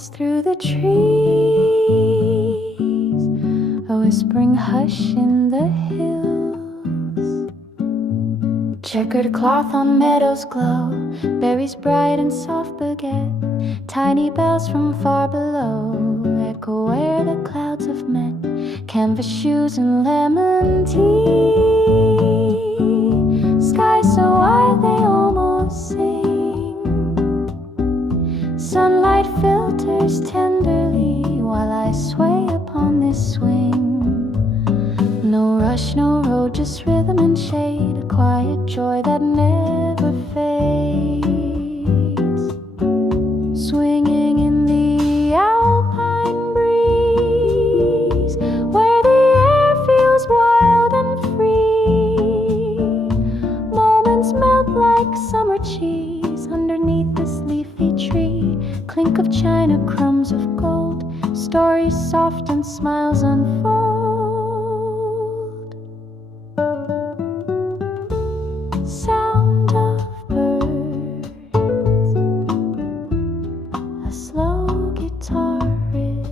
pass through the trees, a whispering hush in the hills. Checkered cloth on meadows glow, berries bright and soft baguette. Tiny bells from far below echo where the clouds have met. Canvas shoes and lemon tea, sky so wide they almost sing. Sunlight filters tenderly while I sway upon this swing. No rush, no road, just rhythm and shade, a quiet joy that never fades. Swinging in the Alpine breeze, where the air feels wild and free. Moments melt like summer cheese underneath this leafy tree. Clink of china, crumbs of gold, stories soft and smiles unfold. Sound of birds, a slow guitar riff.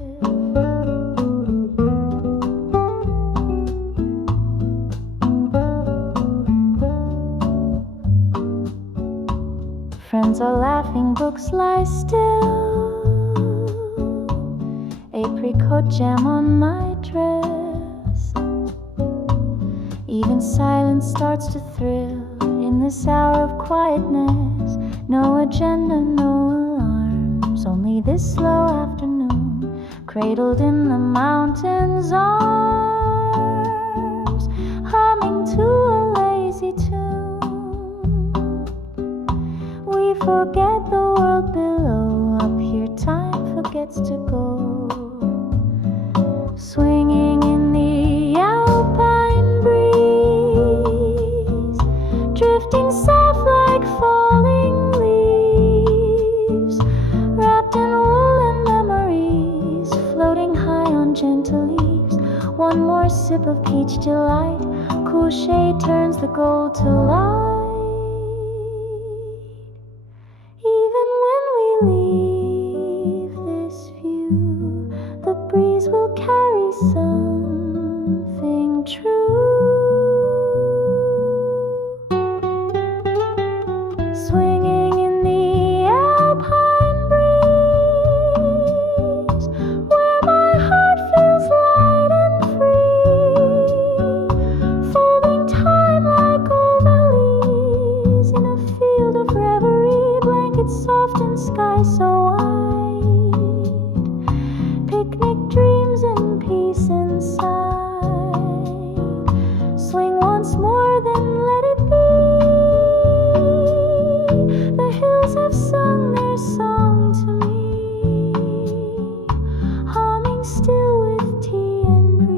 Friends are laughing, books lie still. Apricot jam on my dress. Even silence starts to thrill in this hour of quietness. No agenda, no alarms, only this slow afternoon, cradled in the mountain's arms, humming to a lazy tune. We forget the world below, up here time forgets to go. Swinging in the Alpine breeze, drifting soft like falling leaves, wrapped in woolen memories, floating high on gentle leaves. One more sip of peach delight, cool shade turns the gold to light. Even when we leave this view, the breeze will carry something true. Swinging in the Alpine breeze, where my heart feels light and free, folding time like old valleys in a field of reverie, blankets soft and sky so wide, picnic dreams and peace inside. Swing once more, then let it be. The hills have sung their song to me, humming still with tea and breeze.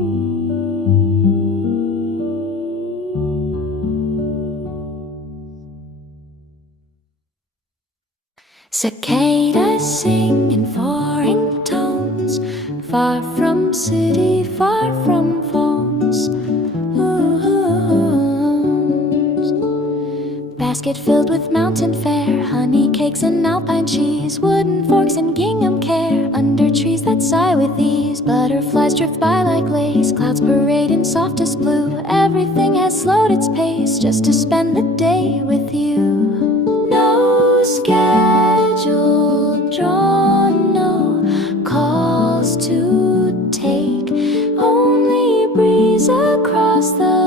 Cicadas sing in foreign tones, far from city, far from phones. Basket filled with mountain fare, honey cakes and alpine cheese, wooden forks and gingham care, under trees that sigh with ease. Butterflies drift by like lace, clouds parade in softest blue. Everything has slowed its pace just to spend the day with you. No schedule drawn, no calls to take, only breeze across the lake.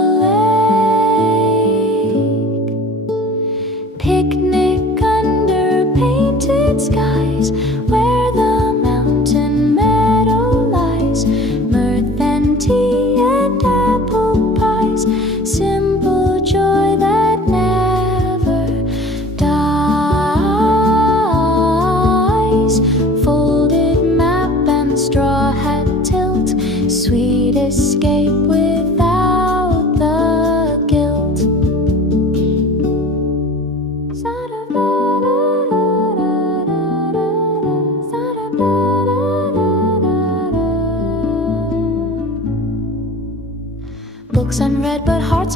Picnic under painted skies, where the mountain meadow lies. Mirth and tea and apple pies, simple joy that never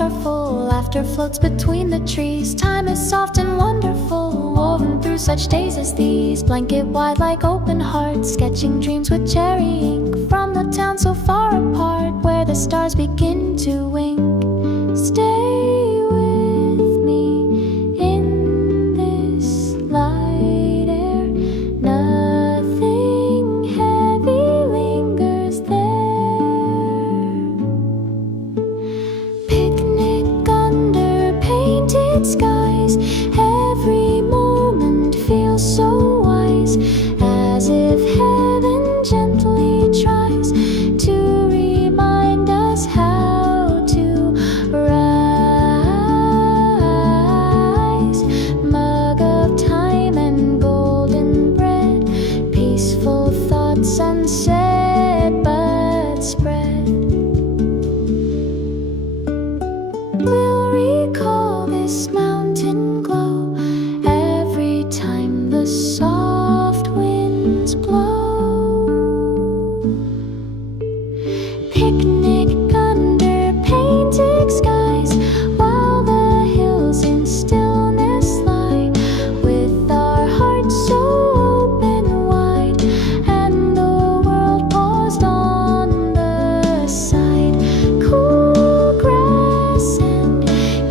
colorful. Laughter floats between the trees. Time is soft and wonderful, woven through such days as these. Blanket wide like open hearts, sketching dreams with cherry ink. From the town so far apart, where the stars begin to wink. Stay with me in this light air. Nothing heavy lingers there. Picnic under painted skies. Every moment feels so wise, as if heaven gently tries to remind us how to rise. Mug of time and golden bread, peaceful thoughts unsaid but spread. We'll recall this mountain glow every time the soft winds blow. Picnic under painted skies, while the hills in stillness lie, with our hearts so open wide, and the world paused on the side. Cool grass and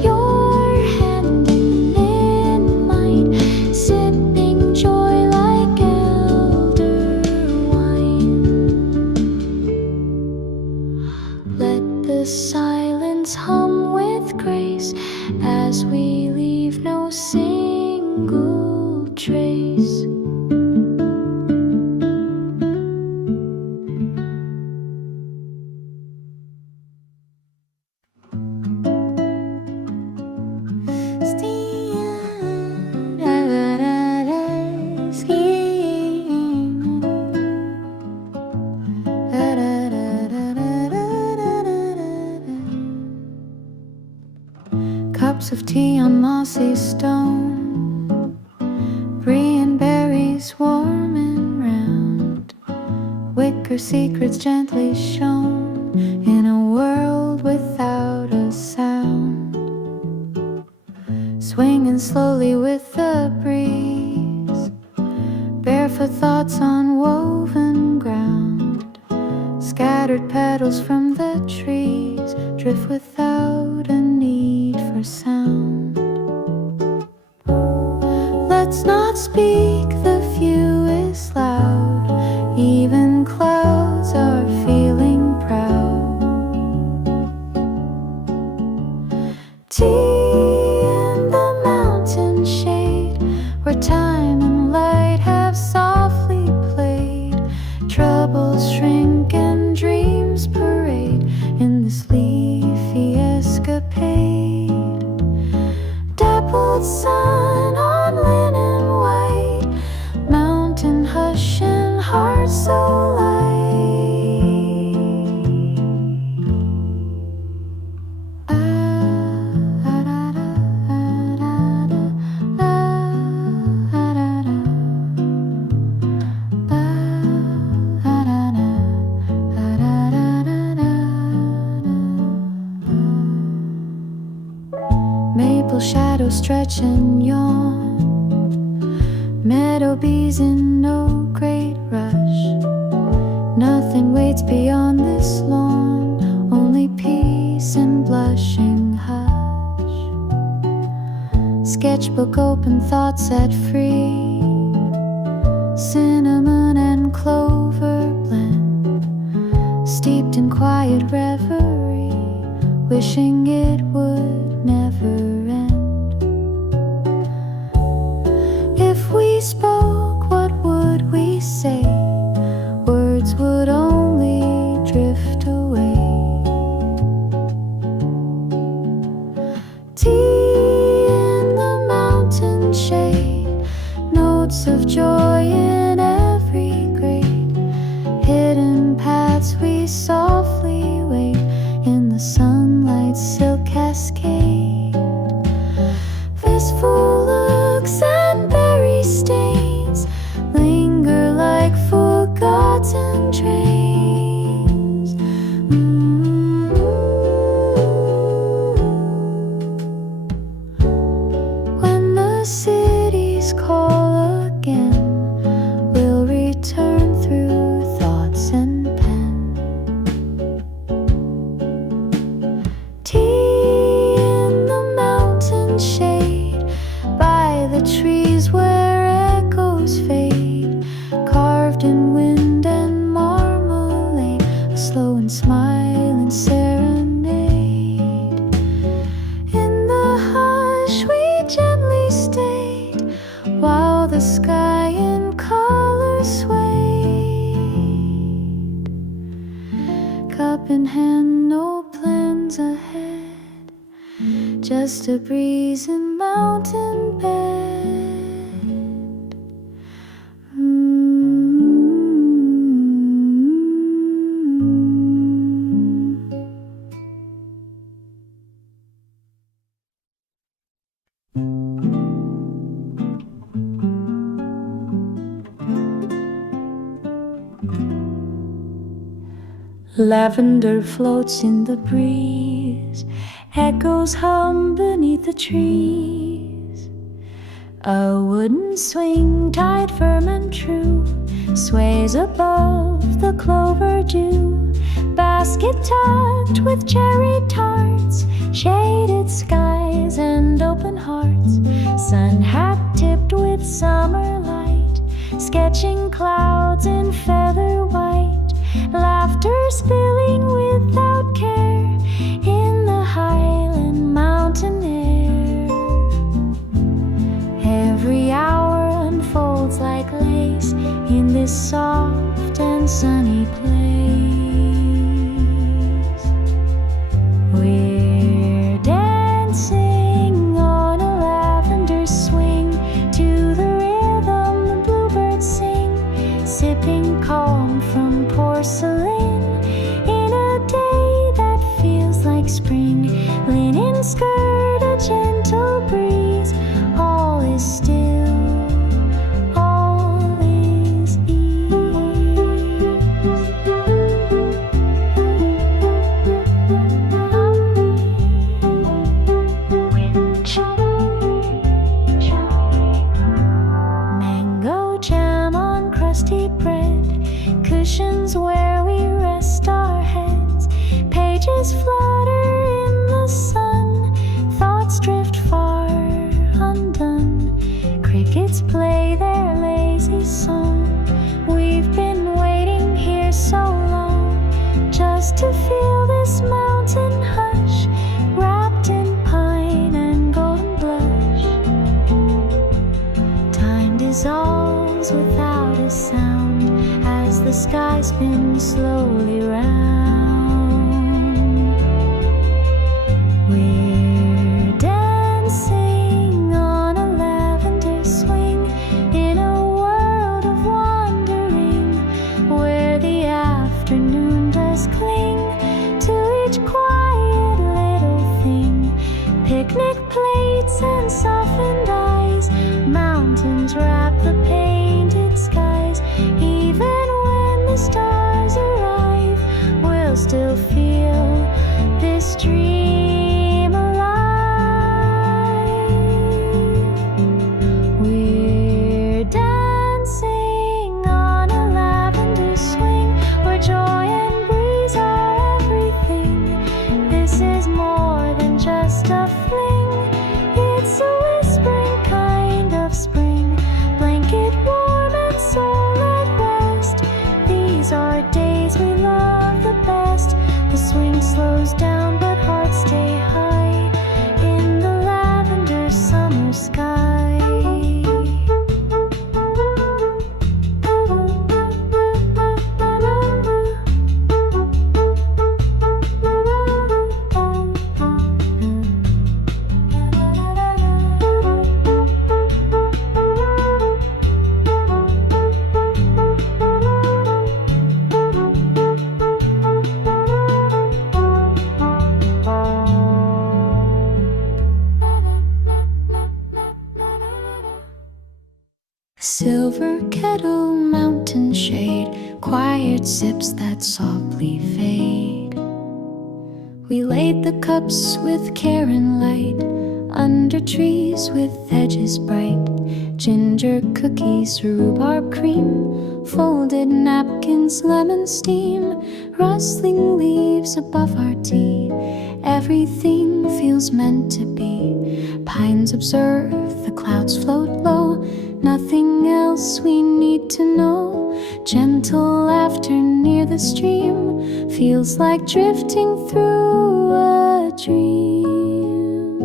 your hand in mine, sipping joy like elder wine. Let the silence hum with grace, as we leave no single trace. Cups of tea on mossy stone, brie and berries warming round, wicker secrets gently shown in a world without a sound. Swinging slowly with the breeze, barefoot thoughts on woven ground, scattered petals from the trees drift without a need for sound. Let's not speak, the view is loud, even clouds are feeling proud. Tea in the mountain shade, where time and light have softly played. Troubles shrink and dreams parade in this leafy escapade. Dappled sun on linen white, mountain hush and heart so light. Maple shadows stretch and yawn, meadow bees in no great rush. Nothing waits beyond this lawn, only peace and blushing hush. Sketchbook open, thoughts set free, cinnamon and clover blend, steeped in quiet reverie, wishing it would never end. If we spoke, what would we say? Words would only drift away. Tea in the mountain shade, notes of joy in every grade, hidden paths we softly wade in the sunlight's silk cascade. Wistful looks and berry stains linger like forgotten dreams. sky in color swayed, cup in hand, no plans ahead, just a breeze in mountain bed. Lavender floats in the breeze, echoes hum beneath the trees. A wooden swing tied firm and true sways above the clover dew. Basket tucked with cherry tarts, shaded skies and open hearts. Sun hat tipped with summer light, sketching clouds in feather white. Laughter spilling without care in the highland mountain air. Every hour unfolds like lace in this soft and sunny place. We're dancing on a lavender swing to the rhythm the bluebirds sing, sipping calm from porcelain in a day that feels like spring. Linen skirt, a gentle breeze, all is still, all is ease. Mango jam on crusty bread, cushions where we rest our heads. Pages flutter in the sun, thoughts drift far undone. Crickets play their lazy song. We've been waiting here so long, just to feel this mountain hush, wrapped in pine and golden blush. Time dissolves without a sound as the sky spins slowly round. We're dancing on a lavender swing in a world of wandering, where the afternoon does cling to each quiet little thing. Picnic plates and softened eyes, mountains wrap the painted skies. Even when the stars arrive, we'll still feel this dream alive. We're dancing on a lavender swing, where joy and breeze are everything. This is more than just a fling, it's a whispering kind of spring. Blanket warm and soul at rest, these are days we love the best. The swing slows down but hearts stay high in the lavender summer sky. Silver kettle, mountain shade, quiet sips that softly fade. We laid the cups with care and light under trees with edges bright. Ginger cookies, rhubarb cream, folded napkins, lemon steam, rustling leaves above our tea. Everything feels meant to be. Pines observe, the clouds float low. Nothing else we need to know. Gentle laughter near the stream feels like drifting through a dream.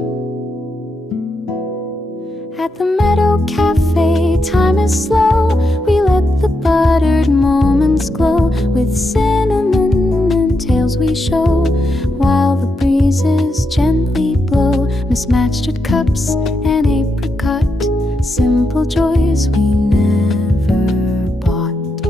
At the Meadow Café, time is slow. We let the buttered moments glow. With cinnamon and tales we show, while the breezes gently blow. Mismatched with cups and apricot, simple joys we never bought.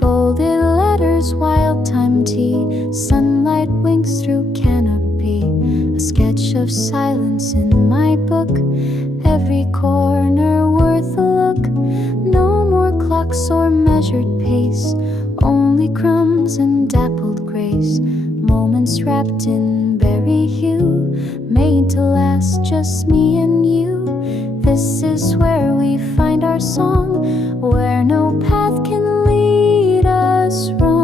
Folded letters, wild time tea, sunlight winks through canopy. A sketch of silence in my book, every corner worth a look. No more clocks or measured pace, only crumbs and dappled grace. Moments wrapped in berry hue, made to last, just me and you. This is where we find our song, where no path can lead us wrong.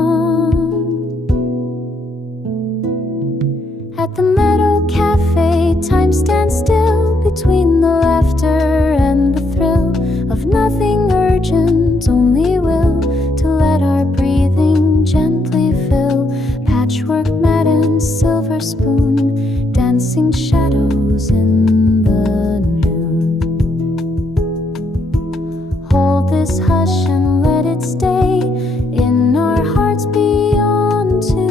At the Meadow Café, time stands still between the laughter and the thrill of nothing urgent, only will to let our breathing gently fill. Patchwork mat and silver spoon, dancing shadows in the noon. Hold this hush and let it stay in our hearts beyond today.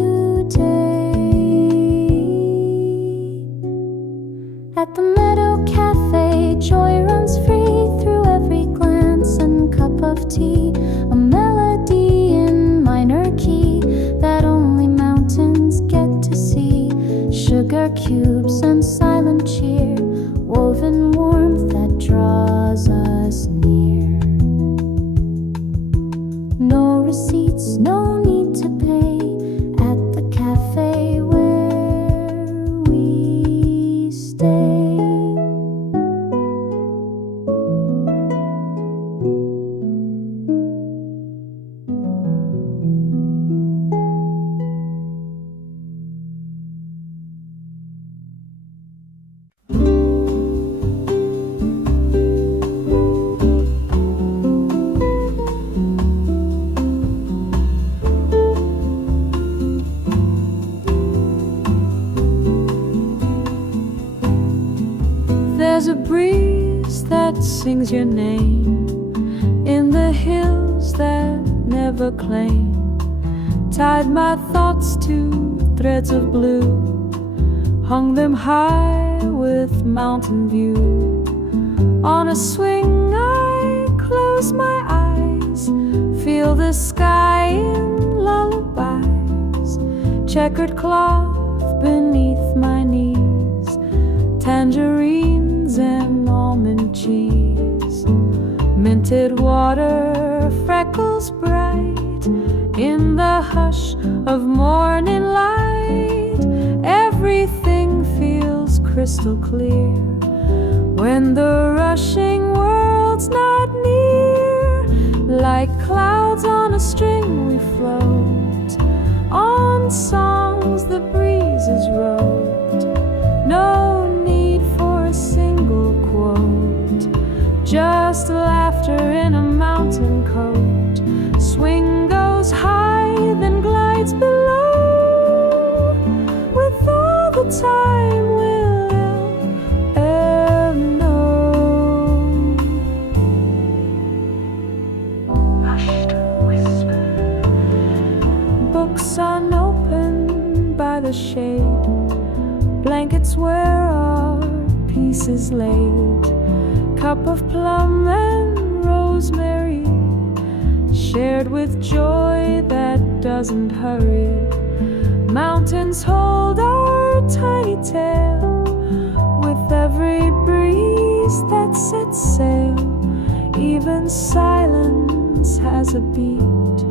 At the Meadow Café, joy runs free through every glance and cup of tea. A melody in minor key that only mountains get to see. Sugar cubes and silent cheer, woven warmth that draws us near. No receipts, no need to pay at the cafe where we stay. There's a breeze that sings your name in the hills that never claim. Tied my thoughts to threads of blue, hung them high with mountain view. On a swing I close my eyes, feel the sky in lullabies. Checkered cloth beneath my knees, tangerines and almond cheese. Minted water, freckles bright in the hush of morning light. Everything feels crystal clear when the rushing world's not near. Like clouds on a string we float on songs the breezes wrote. No need for a single quote, just laughter in a mountain coat. Swing goes high, then glides below, with all the time we'll ever know. Hushed whisper, books unopened by the shade, blankets where our peace is laid. Cup of plum and rosemary, shared with joy that doesn't hurry. Mountains hold our tiny tale with every breeze that sets sail. Even silence has a beat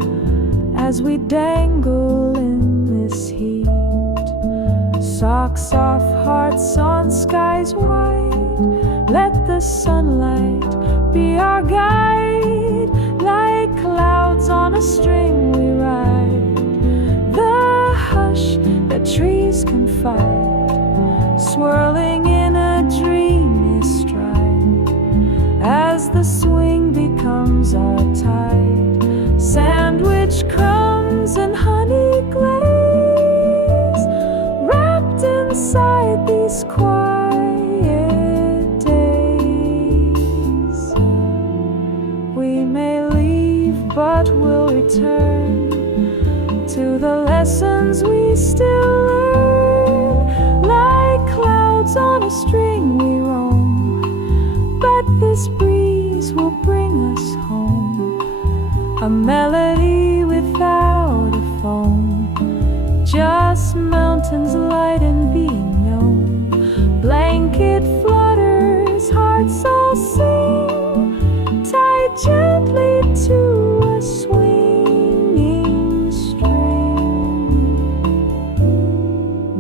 as we dangle in this heat. Socks off, hearts on skies wide. Let the sunlight be our guide. Like clouds on a string we ride. The hush that trees confide, swirling in a dreamy stride. As the swing becomes our tide, sandwich crumbs and honey glaze, wrapped inside these quiet still learn. Like clouds on a string we roam, but this breeze will bring us home. A melody without a foam, just mountains light and being known. Blanket flutters, hearts all sing, tied gently to a swinging string.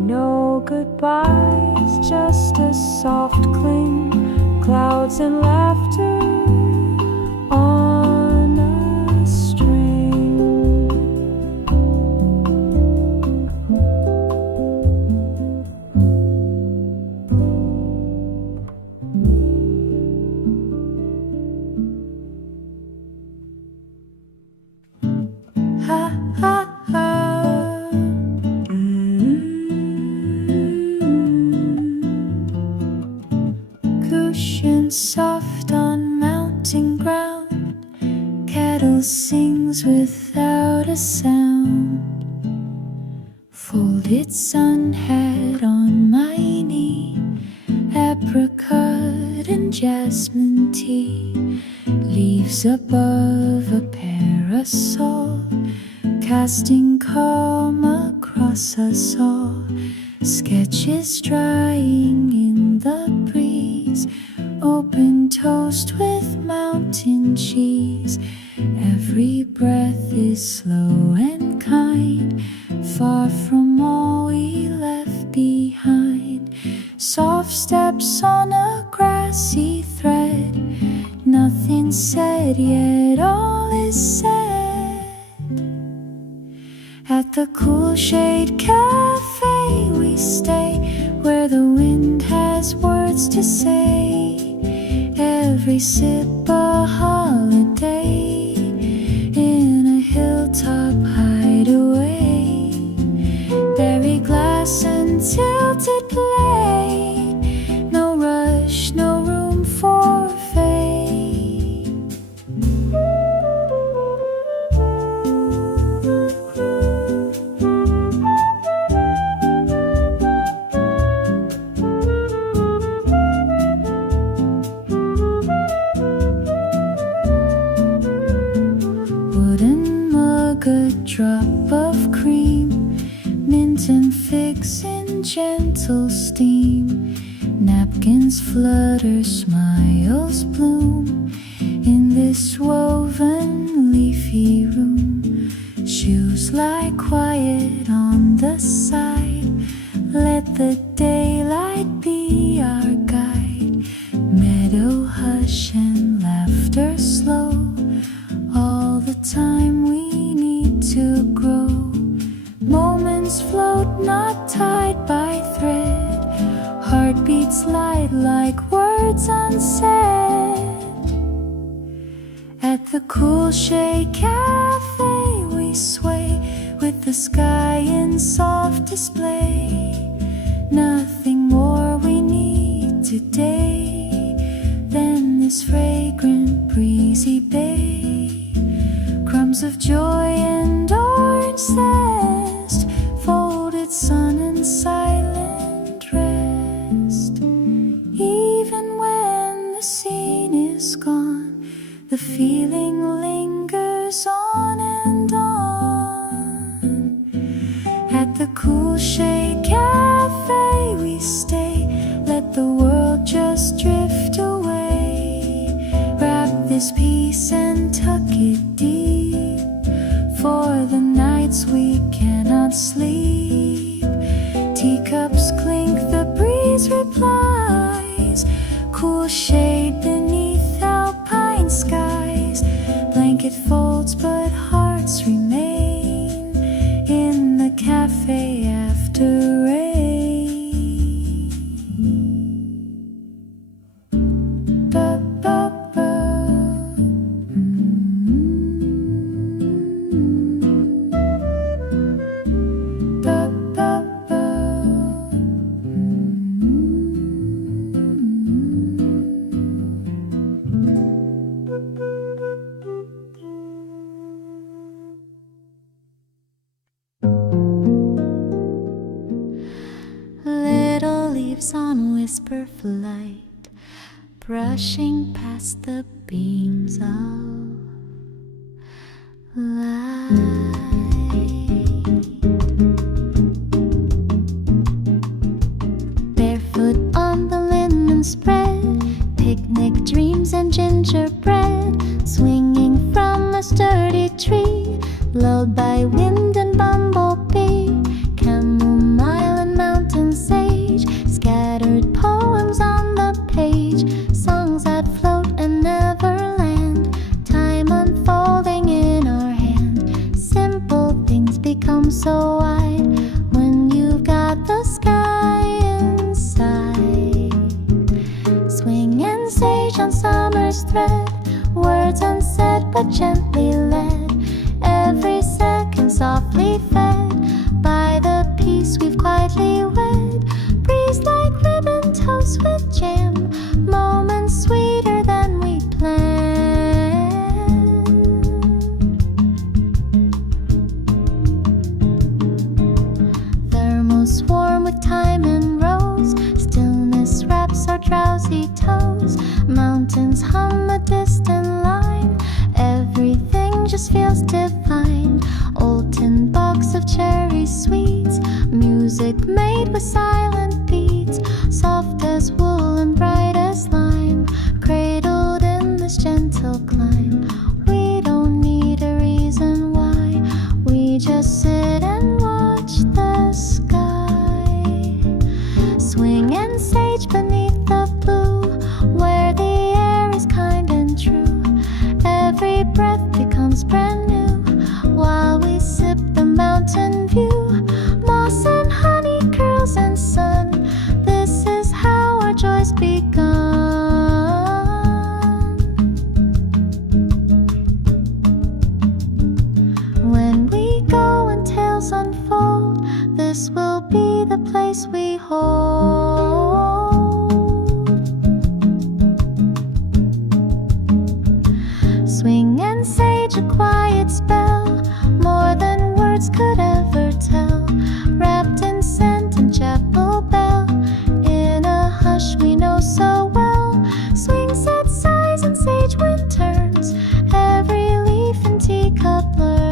No goodbyes, just a soft cling, clouds and laughter on a string. Ha ha ha. Cushion soft on mountain ground, cattle sings without a sound. Folded sun hat on my knee, apricot and jasmine tea, leaves above a parasol, casting calm across us all. Sketches drying in the breeze, open toast with mountain cheese. Every breath is slow and kind, far from all we left behind. Soft steps on a grassy thread, nothing said yet all is said. At the cool shade cafe we stay, where the wind has words to say. Every sip a holiday, in a hilltop hideaway. Berry glass and tilted plate, no rush, no room for fate. Wooden mug, a drop of cream, mint and figs in gentle steam. Napkins flutter, smiles bloom in this woven leafy room. Shoes lie quiet on the side, let the daylight be our guide. Meadow hush and laughter slow, all the time we need to grow. Moments float not tied by thread, heartbeats light like words unsaid. At the cool shade cafe we sway, with the sky in soft display. Nothing more we need today than this fragrant breezy bay. Crumbs of joy and orange zest, folded sun and silent rest. Even when the scene is gone, the feeling lingers on and on. At the cool shade cafe we stay, let the world just drift away. Wrap this piece and tuck it deep, for the nights we cannot sleep. Teacups clink, the breeze replies, cool shade beneath alpine skies. Blanket folds but hearts remain in the cafe after rain. Ba, ba, ba. Ba, ba, ba. waves on whisper flight, brushing past the beams of light. Barefoot on the linen spread, picnic dreams and gingerbread, swinging from a sturdy tree, lulled by wind and bumblebee, chamomile and mountain sage, scattered poems on the page, songs that float and never land, time unfolding in our hand. Simple things become so wide when you've got the sky inside. Swing and sage on summer's thread, words unsaid but gently led, every second softly fed by the peace we've quietly wed. Breeze like ribbon toast with jam, moments sweeter than we planned. Thermos warm with thyme and rose, stillness wraps our drowsy toes, mountains hum a distant line, everything just feels divine. Old tin box of cherry sweets, music made with silent beats, soft as wool and bright as lime, cradled in this gentle climb. We don't need a reason why, we just sit and watch the sky. Swing and sage beneath the blue, where the air is kind and true, every breath becomes brand new while we sip the mountain view. Moss and honey, curls and sun, this is how our joys begun. When we go and tales unfold, this will be the place we hold. Swing and sage, a quiet spell, more than words could ever tell, wrapped in scent and chapel bell, in a hush we know so well. Swing set sighs and sage wind turns, every leaf and teacup learns.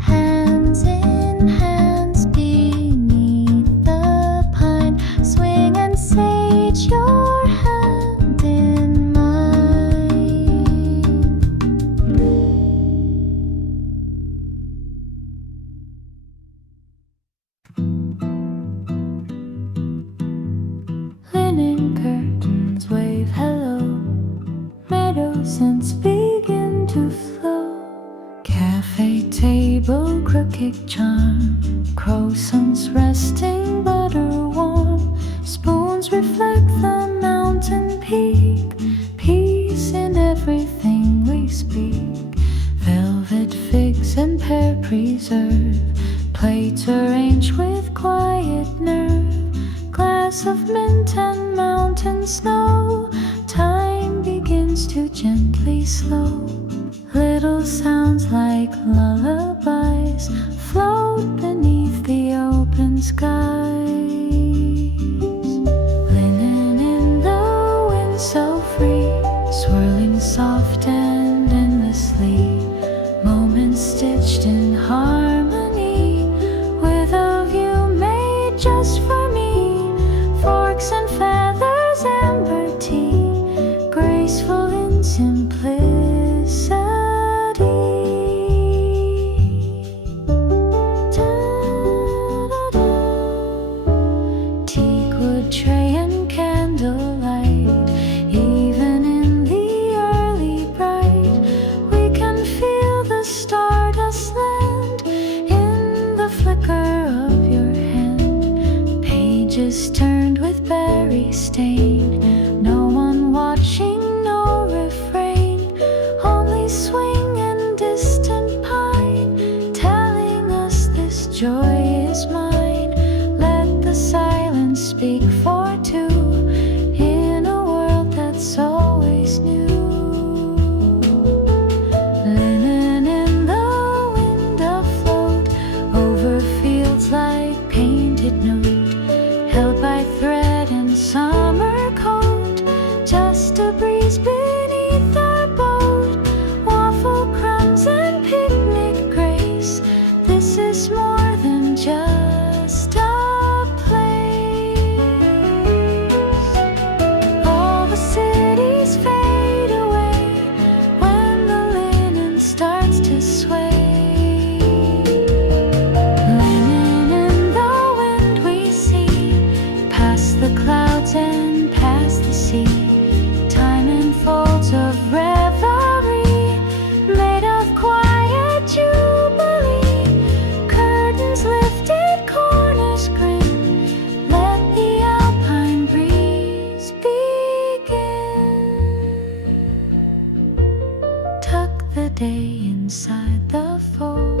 Hands in hands beneath the pine, swing and sage, your hand in mine. Linen curtains wave hello, meadow scents begin to flow, cafe table crooked charm, croissants resting butter warm, spoons reflect the mountain peak, peace in everything we speak, velvet figs and pear preserve, plates arranged with quiet nerve, glass of mint and mountain snow, time begins to gently slow, little sounds like lullabies float beneath the open skies. Linen in the wind so free, swirling soft and endlessly, moments stitched in harmony, with a view made just for me, forks and feathers, amber tea, graceful in simplicity. Da-da-da. day inside the fold.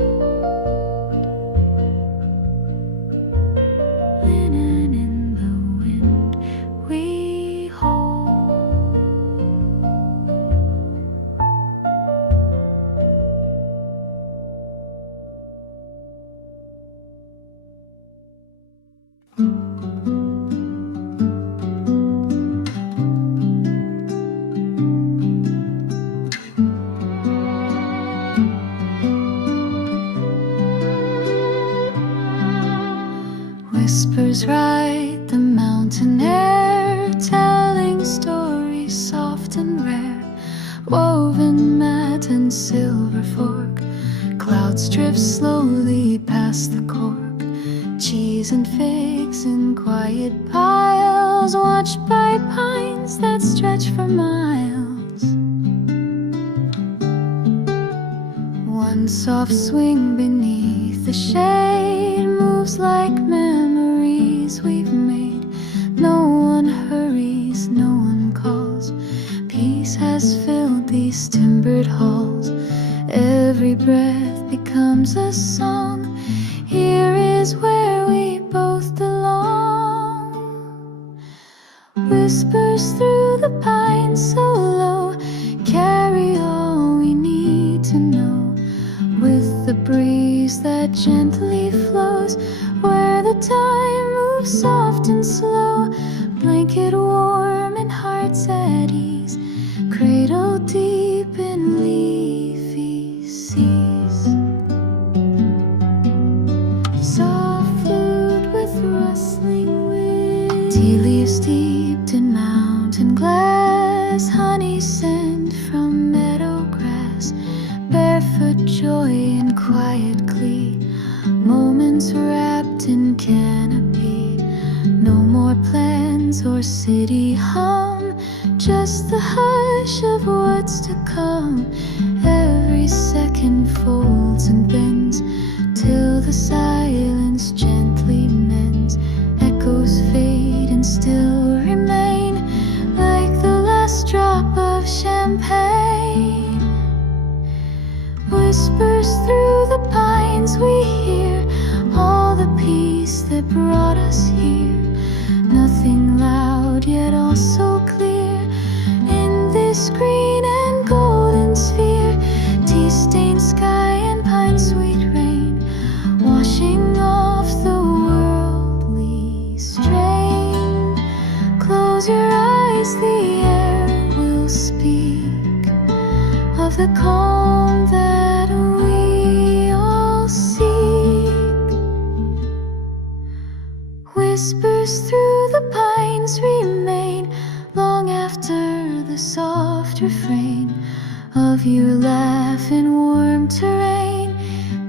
Linen in the wind we hold. Whispers ride the mountain air, telling stories soft and rare. Woven mat and silver fork, clouds drift slowly past the cork. Cheese and figs in quiet piles, watched by pines that stretch for miles. One soft swing beneath the shade moves like memories we've made. No one hurries, no one calls. Peace has filled these timbered halls. Every breath becomes a song. Here is where we both belong. Whispers through the pines so low, carry all we need to know. With the breeze that gently flows, where the time moves soft and slow. Blanket warm and hearts at ease, cradle deep in leafy seas. Soft flute with rustling wind, tea leaves steeped in mountain glass, honey scent from meadow grass, barefoot joy and quiet glee, moments wrapped in canopy. No more plans or city hum, just the hush of what's to come. Every second folds and bends till the silence gently mends. Echoes fade and still remain, like the last drop of champagne. Whispers through the pines we hear, all the peace that brought us here. Nothing loud yet all so clear, in this green and golden sphere. Tea-stained sky and pine sweet rain, washing off the worldly strain. Close your eyes, the air will speak of the calm that we all seek. Whispers through the pines remain, long after the soft refrain of your laugh in warm terrain,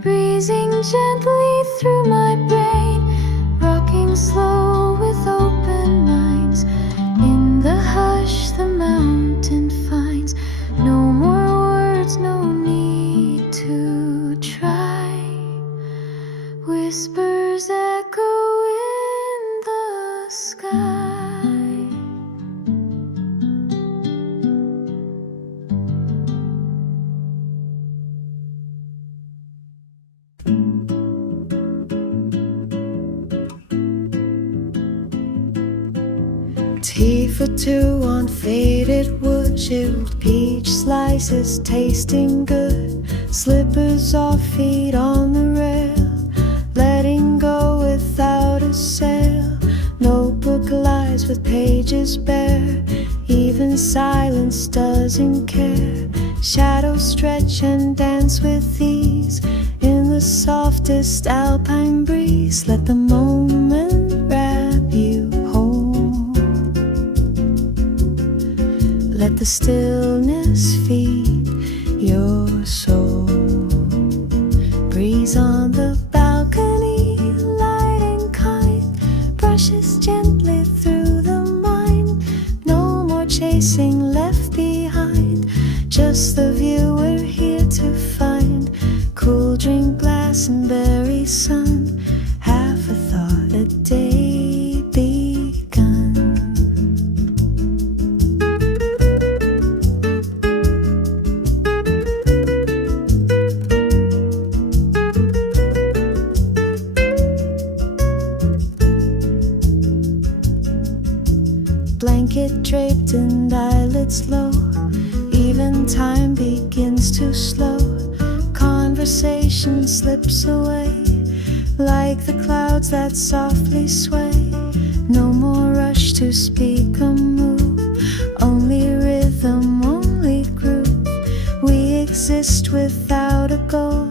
breezing gently through my brain, rocking slow with open minds. In the hush the mountain finds, no more words, no need to try. Whispers echo in the sky. Tea for two on faded wood, chilled peach slices tasting good. Slippers off, feet on the rail, letting go without a sail. Notebook lies with pages bare, even silence doesn't care. Shadows stretch and dance with ease in the softest alpine breeze. Let the moment wrap you whole, let the stillness feed your soul. Breeze on the balcony, light and kind, brushes gently through the mind. No more chasing left behind, just the view we're here to find. Cool drink glass and berry sun, half a thought, a day begun. spirits low. Even time begins to slow. Conversation slips away like the clouds that softly sway. No more rush to speak or move. Only rhythm, only groove. We exist without a goal.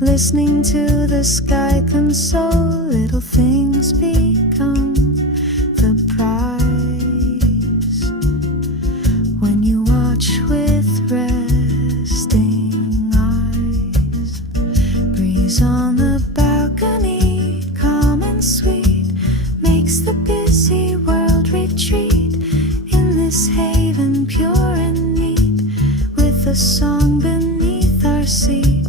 Listening to the sky console. Little things become the prize when you watch with resting eyes. Breeze on the balcony, calm and sweet, makes the busy world retreat in this haven pure and neat, with a song beneath our seat.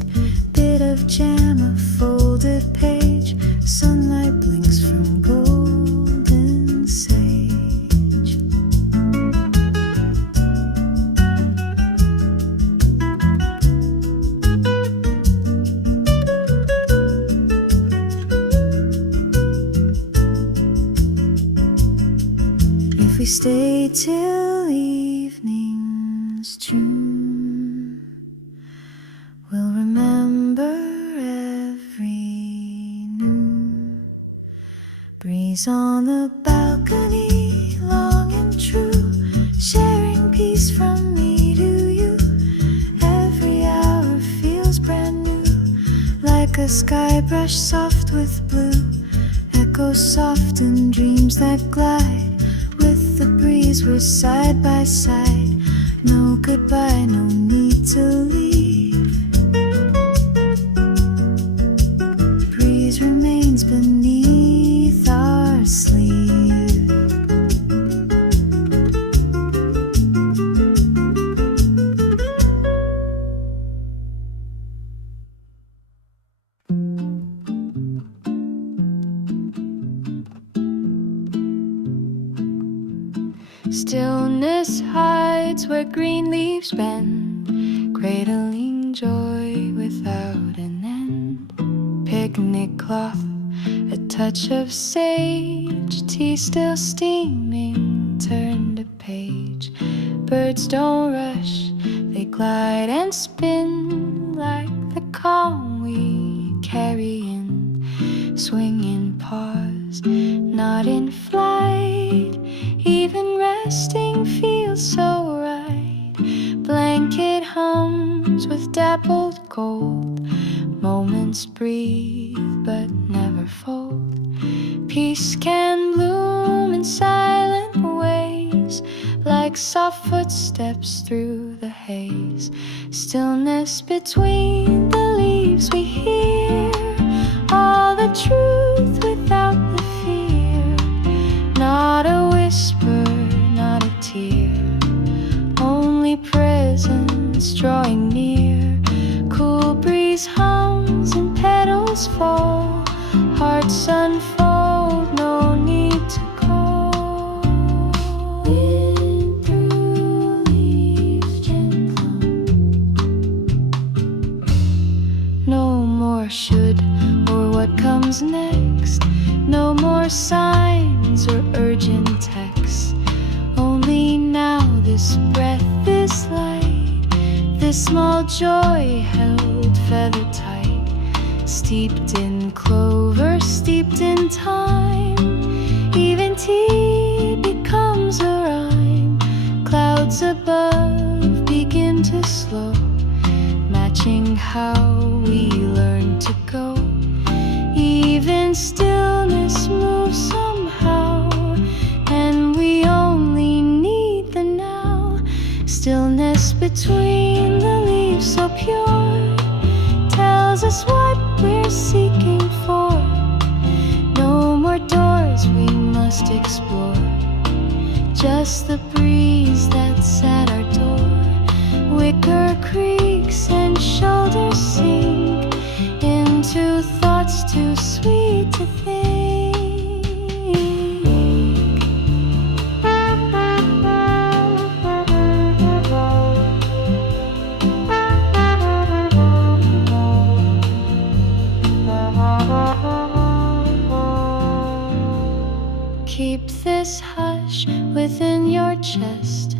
Bit of jam, a folded page, sunlight blinks from golden sage. If we stay till evening's June, we'll remember every noon. Breeze on the balcony, long and true, sharing peace from me to you. Every hour feels brand new, like a sky brushed soft with blue. Echoes soft in dreams that glide with the breeze. We're side by side. No goodbye, no need to leave. Breeze remains beneath our sleeve. Stillness hides where green leaves bend, cradling joy without an end. Picnic cloth, a touch of sage, tea still steaming, turn the page. Birds don't rush, they glide and spin like the calm we carry in. Swinging paws, not in flight, even resting feels so right. Blanket hums with dappled gold. Moments breathe but never fold. Peace can bloom in silent ways, like soft footsteps through the haze. Stillness between the leaves we hear, all the truth without the fear. Not a whisper, not a tear, only presence drawing near. Cool breeze hums and petals fall, hearts unfold, no need to call. Wind through leaves gentle. No more should or what comes next. No more signs or urgent texts. Only now this breath, this light, this small joy held feather tight. Steeped in clover, steeped in time. Even tea becomes a rhyme. Clouds above begin to slow, matching how we learn to go. Even stillness moves somehow, and we only need the now. Stillness between the leaves so pure tells us what we're seeking for. No more doors we must explore, just the breeze that's at our door. Wicker creaks and shoulders sink into thoughts too sweet to think. Keep this hush within your chest.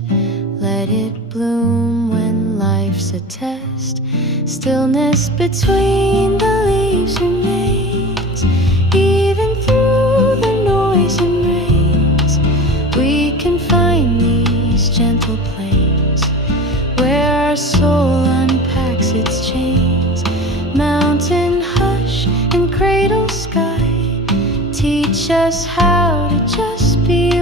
a test. Stillness between the leaves remains, even through the noise and rains. We can find these gentle plains where our soul unpacks its chains. Mountain hush and cradle sky teach us how to just be